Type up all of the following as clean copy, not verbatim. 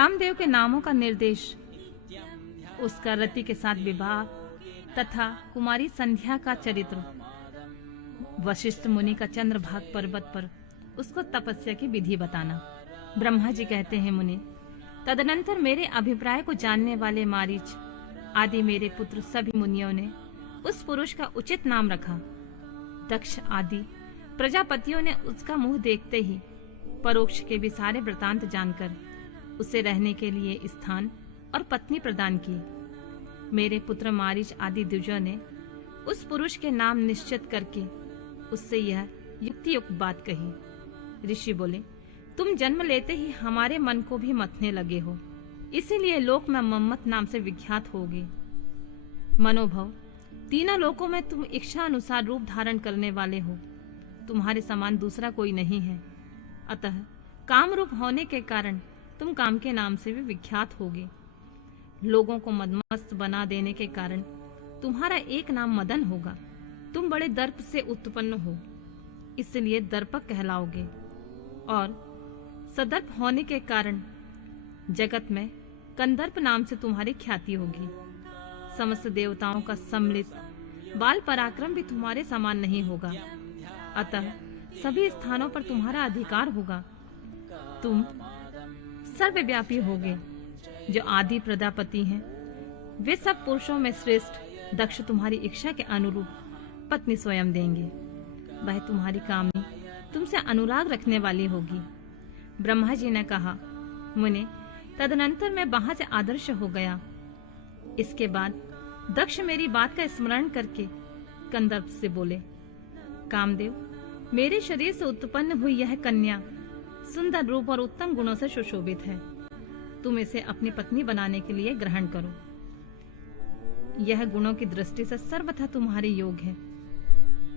कामदेव के नामों का निर्देश, उसका रति के साथ विवाह तथा कुमारी संध्या का चरित्र, वशिष्ठ मुनि का चंद्रभाग पर्वत पर उसको तपस्या की विधि बताना। ब्रह्मा जी कहते हैं, मुनि, तदनंतर मेरे अभिप्राय को जानने वाले मारीच आदि मेरे पुत्र सभी मुनियों ने उस पुरुष का उचित नाम रखा। दक्ष आदि प्रजापतियों ने उसका मुंह देखते ही परोक्ष के भी सारे वृतांत जानकर उसे रहने के लिए स्थान और पत्नी प्रदान की। मेरे पुत्र मारीच आदि द्विजों ने उस पुरुष के नाम निश्चित करके उससे यह युक्तियुक्त बात कही। ऋषि बोले, तुम जन्म लेते ही हमारे मन को भी मथने लगे हो, इसीलिए लोक में मम्मत नाम से विख्यात होगे। मनोभव, तीनों लोकों में तुम इच्छा अनुसार रूप धारण करने वाले हो, तुम्हारे समान दूसरा कोई नहीं है। अतः काम रूप होने के कारण तुम काम के नाम से भी विख्यात होगे। लोगों को मदमस्त बना देने के कारण तुम्हारा एक नाम मदन होगा। तुम बड़े दर्प से उत्पन्न हो, इसलिए दर्पक कहलाओगे। और सदर्प होने के कारण जगत में कंदर्प नाम से तुम्हारी ख्याति होगी। समस्त देवताओं का सम्मिलित बाल पराक्रम भी तुम्हारे समान नहीं होगा, अतः सभी स्थानों पर तुम्हारा अधिकार होगा। तुम सर्वव्यापी होगे। जो आदि प्रजापति हैं, वे सब पुरुषों में श्रेष्ठ दक्ष तुम्हारी इच्छा के अनुरूप पत्नी स्वयं देंगे। वह तुम्हारी कामनी, तुमसे अनुराग रखने वाली होगी। ब्रह्मा जी ने कहा, मुने, तदनंतर मैं वहां से आदर्श हो गया। इसके बाद दक्ष मेरी बात का स्मरण करके कंदर्प से बोले, कामदेव, मेरे शरीर से उत्पन्न हुई यह कन्या सुंदर रूप और उत्तम गुणों से सुशोभित है। तुम इसे अपनी पत्नी बनाने के लिए ग्रहण करो। यह गुणों की दृष्टि से सर्वथा तुम्हारे योग है।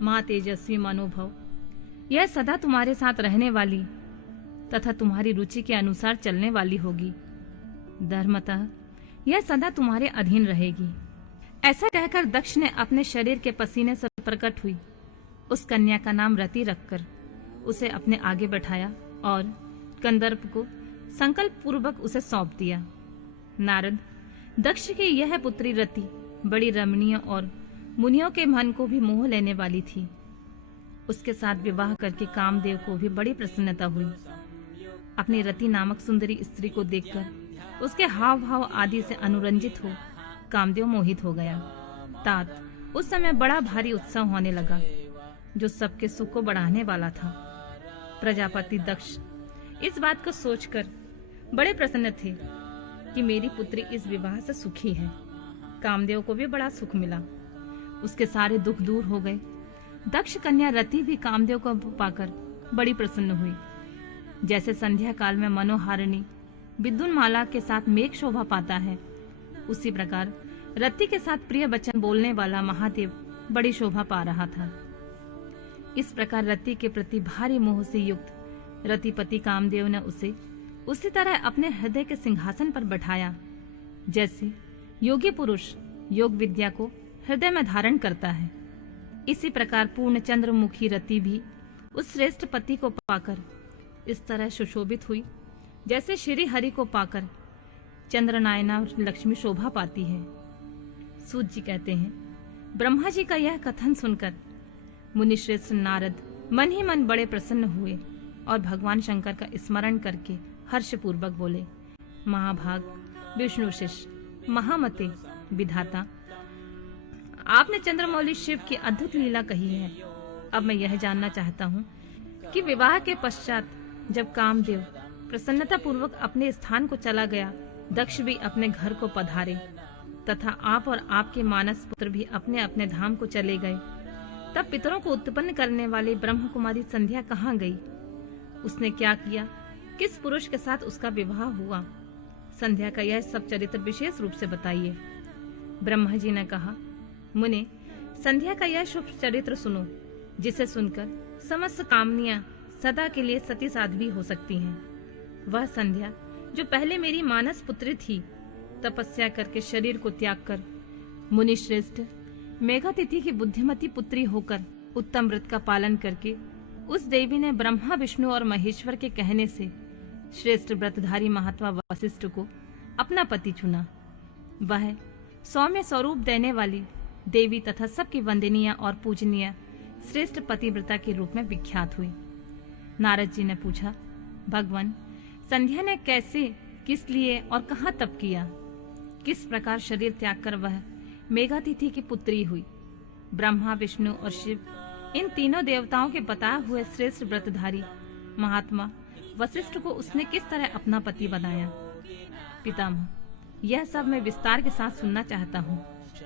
मां तेजस्वी मनोभव, यह सदा तुम्हारे साथ रहने वाली तथा तुम्हारी रुचि के अनुसार चलने वाली होगी। धर्मतः यह सदा तुम्हारे अधीन रहेगी। ऐसा कहकर दक्ष ने अपने शरीर के पसीने से प्रकट हुई उस कन्या का नाम रति रखकर उसे अपने आगे बैठाया और कंदर्प को संकल्प पूर्वक उसे सौंप दिया। नारद, दक्ष की यह पुत्री रति बड़ी रमणीय और मुनियों के मन को भी मोह लेने वाली थी। उसके साथ विवाह करके कामदेव को भी बड़ी प्रसन्नता हुई। अपनी रति नामक सुंदरी स्त्री को देखकर उसके हाव भाव आदि से अनुरंजित हो कामदेव मोहित हो गया। तात उस समय बड़ा भारी उत्सव होने लगा, जो सबके सुख को बढ़ाने वाला था। प्रजापति दक्ष इस बात को सोचकर बड़े प्रसन्न थे कि मेरी पुत्री इस विवाह से सुखी है। कामदेव को भी बड़ा सुख मिला, उसके सारे दुख दूर हो गए। दक्ष कन्या रति भी कामदेव को पाकर बड़ी प्रसन्न हुई। जैसे संध्या काल में मनोहारिणी विद्युन माला के साथ मेघ शोभा पाता है, उसी प्रकार रति के साथ प्रिय वचन बोलने वाला महादेव बड़ी शोभा पा रहा था। इस प्रकार रति के प्रति भारी मोह से युक्त रतिपति कामदेव ने उसे उसी तरह अपने हृदय के सिंहासन पर बैठाया, जैसे योगी पुरुष योग विद्या को हृदय में धारण करता है। इसी प्रकार पूर्ण चंद्रमुखी रति भी उस श्रेष्ठ पति को पाकर इस तरह सुशोभित हुई, जैसे श्री हरि को पाकर चंद्रनायना लक्ष्मी शोभा पाती है। सूत जी कहते हैं, ब्रह्मा जी का यह कथन सुनकर मुनिश्रेष्ठ नारद मन ही मन बड़े प्रसन्न हुए और भगवान शंकर का स्मरण करके हर्ष पूर्वक बोले, महाभाग, विष्णु शिष्य, महामते, विधाता, आपने चंद्रमौली शिव की अद्भुत लीला कही है। अब मैं यह जानना चाहता हूँ कि विवाह के पश्चात जब कामदेव प्रसन्नता पूर्वक अपने स्थान को चला गया, दक्ष भी अपने घर को पधारे तथा आप और आपके मानस पुत्र भी अपने अपने धाम को चले गए, तब पितरों को उत्पन्न करने वाली ब्रह्म कुमारी संध्या कहाँ गई? उसने क्या किया? किस पुरुष के साथ उसका विवाह हुआ? संध्या का यह सब चरित्र विशेष रूप से बताइए। ब्रह्मा जी ने कहा, मुने, संध्या का यह शुभ चरित्र सुनो, जिसे सुनकर समस्त कामनियां सदा के लिए सती साध्वी हो सकती हैं। वह संध्या जो पहले मेरी मानस पुत्री थी, तपस्या करके शरीर को त्याग कर मुनि श्रेष्ठ मेघातिथि की बुद्धिमती पुत्री होकर उत्तम व्रत का पालन करके उस देवी ने ब्रह्मा विष्णु और महेश्वर के कहने से श्रेष्ठ व्रतधारी महात्मा वशिष्ठ को अपना पति चुना। वह सौम्य स्वरूप देने वाली देवी तथा सबकी वंदनीय और पूजनीय श्रेष्ठ पतिव्रता के रूप में विख्यात हुई। नारद जी ने पूछा, भगवान, संध्या ने कैसे, किस लिए और कहाँ तप किया? किस प्रकार शरीर त्याग कर वह मेघातिथि की पुत्री हुई? ब्रह्मा, विष्णु और शिव, इन तीनों देवताओं के बताए हुए श्रेष्ठ व्रतधारी महात्मा वशिष्ठ को उसने किस तरह अपना पति बनाया? पितामह, यह सब मैं विस्तार के साथ सुनना चाहता हूँ।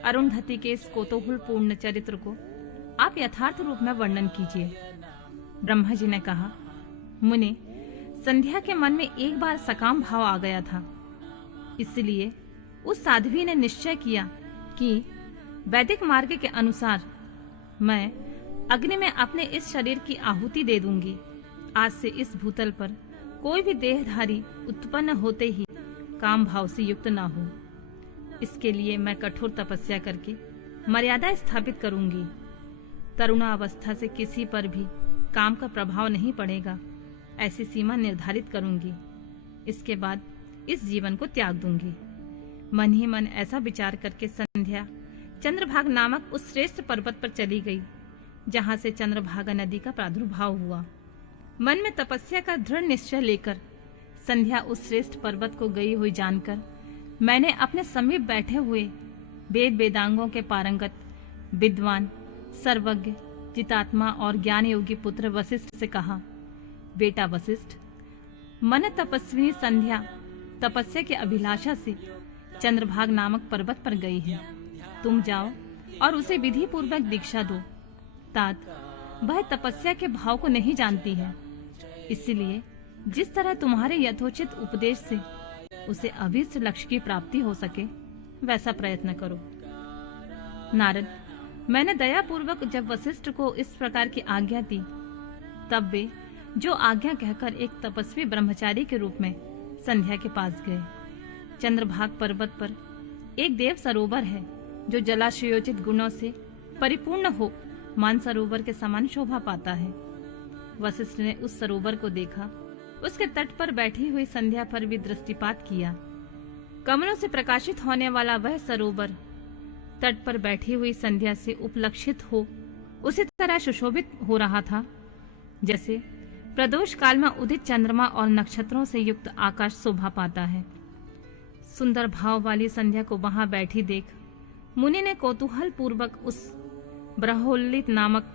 अरुंधति के इस कौतूहल पूर्ण चरित्र को आप यथार्थ रूप में वर्णन कीजिए। ब्रह्मा जी ने कहा, मुने, संध्या के मन में एक बार सकाम भाव आ गया था। इसलिए उस साध्वी ने निश्चय किया कि वैदिक मार्ग के अनुसार मैं अग्नि में अपने इस शरीर की आहुति दे दूंगी। आज से इस भूतल पर कोई भी देहधारी उत्पन्न होते ही काम भाव से युक्त ना हो। इसके लिए मैं कठोर तपस्या करके मर्यादा स्थापित करूंगी। तरुणावस्था से किसी पर भी काम का प्रभाव नहीं पड़ेगा, ऐसी सीमा निर्धारित करूंगी। इसके बाद इस जीवन को त्याग दूंगी। मन ही मन ऐसा विचार करके संध्या चंद्रभागा नामक उस श्रेष्ठ पर्वत पर चली गई, जहां से चंद्रभागा नदी का प्रादुर्भाव हुआ। मन में तपस्या का दृढ़ निश्चय लेकर संध्या उस श्रेष्ठ पर्वत को गई हुई जानकर मैंने अपने समीप बैठे हुए वेद वेदांगों के पारंगत विद्वान, सर्वज्ञ, जितात्मा और ज्ञान योगी पुत्र वशिष्ठ से कहा, बेटा वशिष्ठ, मन तपस्विनी संध्या तपस्या की अभिलाषा से चंद्रभागा नामक पर्वत पर गई है। तुम जाओ और उसे विधि पूर्वक दीक्षा दो। तात, वह तपस्या के भाव को नहीं जानती है, इसलिए जिस तरह तुम्हारे यथोचित उपदेश से उसे अभीष्ट लक्ष्य की प्राप्ति हो सके, वैसा प्रयत्न करो। नारद, मैंने दया पूर्वक जब वशिष्ठ को इस प्रकार की आज्ञा दी, तब वे जो आज्ञा कहकर एक तपस्वी ब्रह्मचारी के रूप में संध्या के पास गए। चंद्रभागा पर्वत पर एक देव सरोवर है, जो जलाशयोचित गुणों से परिपूर्ण हो मानसरोवर के समान शोभा पाता है। वशिष्ठ ने उस सरोवर को देखा। उसके तट पर बैठी हुई संध्या पर भी दृष्टिपात किया। कमलों से प्रकाशित होने वाला वह सरोवर तट पर बैठी हुई संध्या से उपलक्षित हो उसी तरह सुशोभित हो रहा था, जैसे प्रदोष काल में उदित चंद्रमा और नक्षत्रों से युक्त आकाश शोभा पाता है। सुंदर भाव वाली संध्या को वहां बैठी देख मुनि ने कौतूहल पूर्वक उस ब्रह्मोल्लित नामक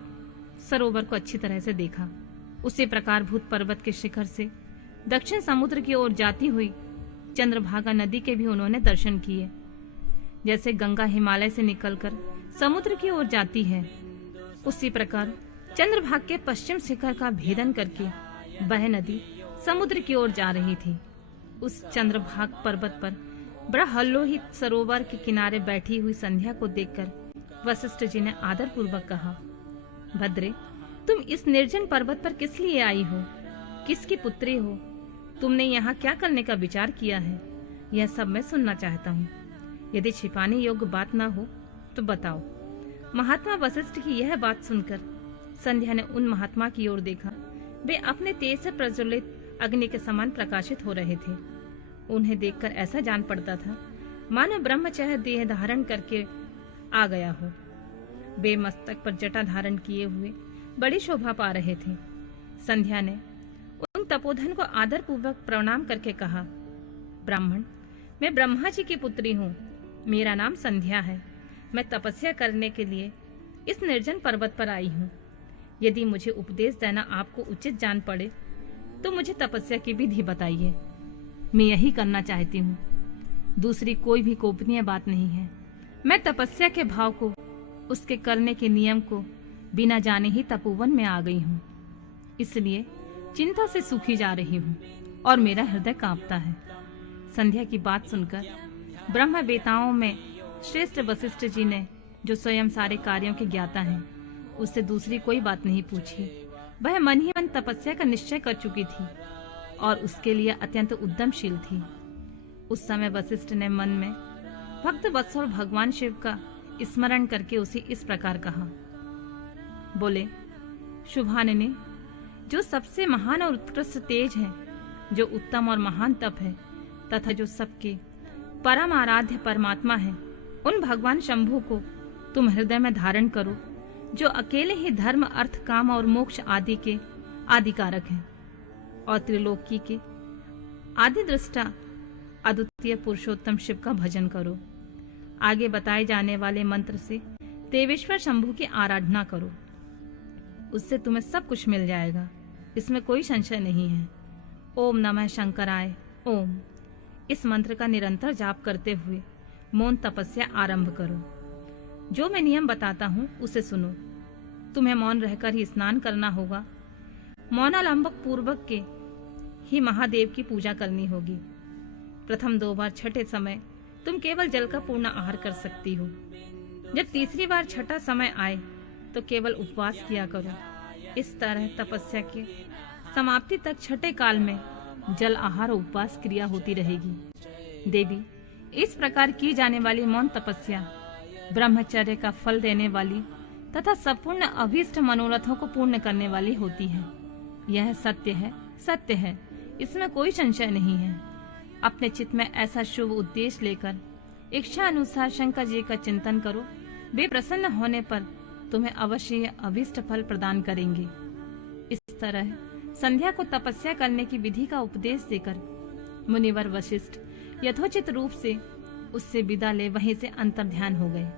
सरोवर को अच्छी तरह से देखा। उसी प्रकार भूत पर्वत के शिखर से दक्षिण समुद्र की ओर जाती हुई चंद्रभागा नदी के भी उन्होंने दर्शन किए। जैसे गंगा हिमालय से निकलकर समुद्र की ओर जाती है, उसी प्रकार चंद्रभागा के पश्चिम शिखर का भेदन करके वह नदी समुद्र की ओर जा रही थी। उस चंद्रभागा पर्वत पर ब्रह्मोल्लित सरोवर के किनारे बैठी हुई संध्या को देखकर वशिष्ठ जी ने आदर पूर्वक कहा, भद्रे, तुम इस निर्जन पर्वत पर किस लिए आई हो? किसकी पुत्री हो? तुमने यहाँ क्या करने का विचार किया है? यह सब मैं सुनना चाहता हूँ। यदि छिपाने योग्य बात ना हो तो बताओ। महात्मा वशिष्ठ की यह बात सुनकर संध्या ने उन महात्मा की ओर देखा। वे अपने तेज से प्रज्वलित अग्नि के समान प्रकाशित हो रहे थे। उन्हें देखकर ऐसा जान पड़ता था मानो ब्रह्मचर्य देह धारण करके आ गया हो। वे मस्तक पर जटा धारण किए हुए बड़ी शोभा पा रहे थे। संध्या ने उन तपोधन को आदर पूर्वक प्रणाम करके कहा, ब्राह्मण, मैं ब्रह्मा जी की पुत्री हूँ। मेरा नाम संध्या है। मैं तपस्या करने के लिए इस निर्जन पर्वत पर आई हूँ। यदि मुझे उपदेश देना आपको उचित जान पड़े तो मुझे तपस्या की विधि बताइए। मैं यही करना चाहती हूँ। दूसरी कोई भी गोपनीय बात नहीं है। मैं तपस्या के भाव को, उसके करने के नियम को बिना जाने ही तपोवन में आ गई हूँ। इसलिए चिंता से सूखी जा रही हूँ और मेरा हृदय कांपता है। संध्या की बात सुनकर ब्रह्मवेताओं में श्रेष्ठ वशिष्ठ जी ने, जो स्वयं सारे कार्यों के ज्ञाता हैं, उससे दूसरी कोई बात नहीं पूछी। वह मन ही मन तपस्या का निश्चय कर चुकी थी और उसके लिए अत्यंत उद्यमशील थी। उस समय वशिष्ठ ने मन में भक्त वत्सल भगवान शिव का स्मरण करके उसे इस प्रकार कहा, बोले, शुभानने, जो सबसे महान और उत्कृष्ट तेज है, जो उत्तम और महान तप है तथा जो सबके परम आराध्य परमात्मा है, उन भगवान शंभु को तुम हृदय में धारण करो, जो अकेले ही धर्म, अर्थ, काम और मोक्ष आदि के आदिकारक हैं और त्रिलोकी के आदि दृष्टा अद्वितीय पुरुषोत्तम शिव का भजन करो। आगे बताए जाने वाले मंत्र से देवेश्वर शंभु की आराधना करो, उससे तुम्हें सब कुछ मिल जाएगा, इसमें कोई संशय नहीं है। ओम नमः शंकराय ओम। इस मंत्र का निरंतर जाप करते हुए मौन तपस्या आरंभ करो। जो मैं नियम बताता हूँ उसे सुनो। तुम्हें मौन रहकर ही स्नान करना होगा। मौनालंबक पूर्वक के ही महादेव की पूजा करनी होगी। प्रथम 2 बार छठे समय तुम केवल जल का पूर्ण आहार कर सकती हो। जब तीसरी बार छठा समय आए तो केवल उपवास किया करो। इस तरह तपस्या के समाप्ति तक छठे काल में जल आहार और उपवास क्रिया होती रहेगी। देवी, इस प्रकार की जाने वाली मौन तपस्या ब्रह्मचर्य का फल देने वाली तथा संपूर्ण अभीष्ट मनोरथों को पूर्ण करने वाली होती है। यह सत्य है, सत्य है, इसमें कोई संशय नहीं है। अपने चित्त में ऐसा शुभ उद्देश्य लेकर इच्छा अनुसार शंकर जी का चिंतन करो। वे प्रसन्न होने पर तुम्हें अवश्य अभीष्ट फल प्रदान करेंगे। इस तरह संध्या को तपस्या करने की विधि का उपदेश देकर मुनिवर वशिष्ठ यथोचित रूप से उससे विदा ले वहीं से अंतर्ध्यान हो गए।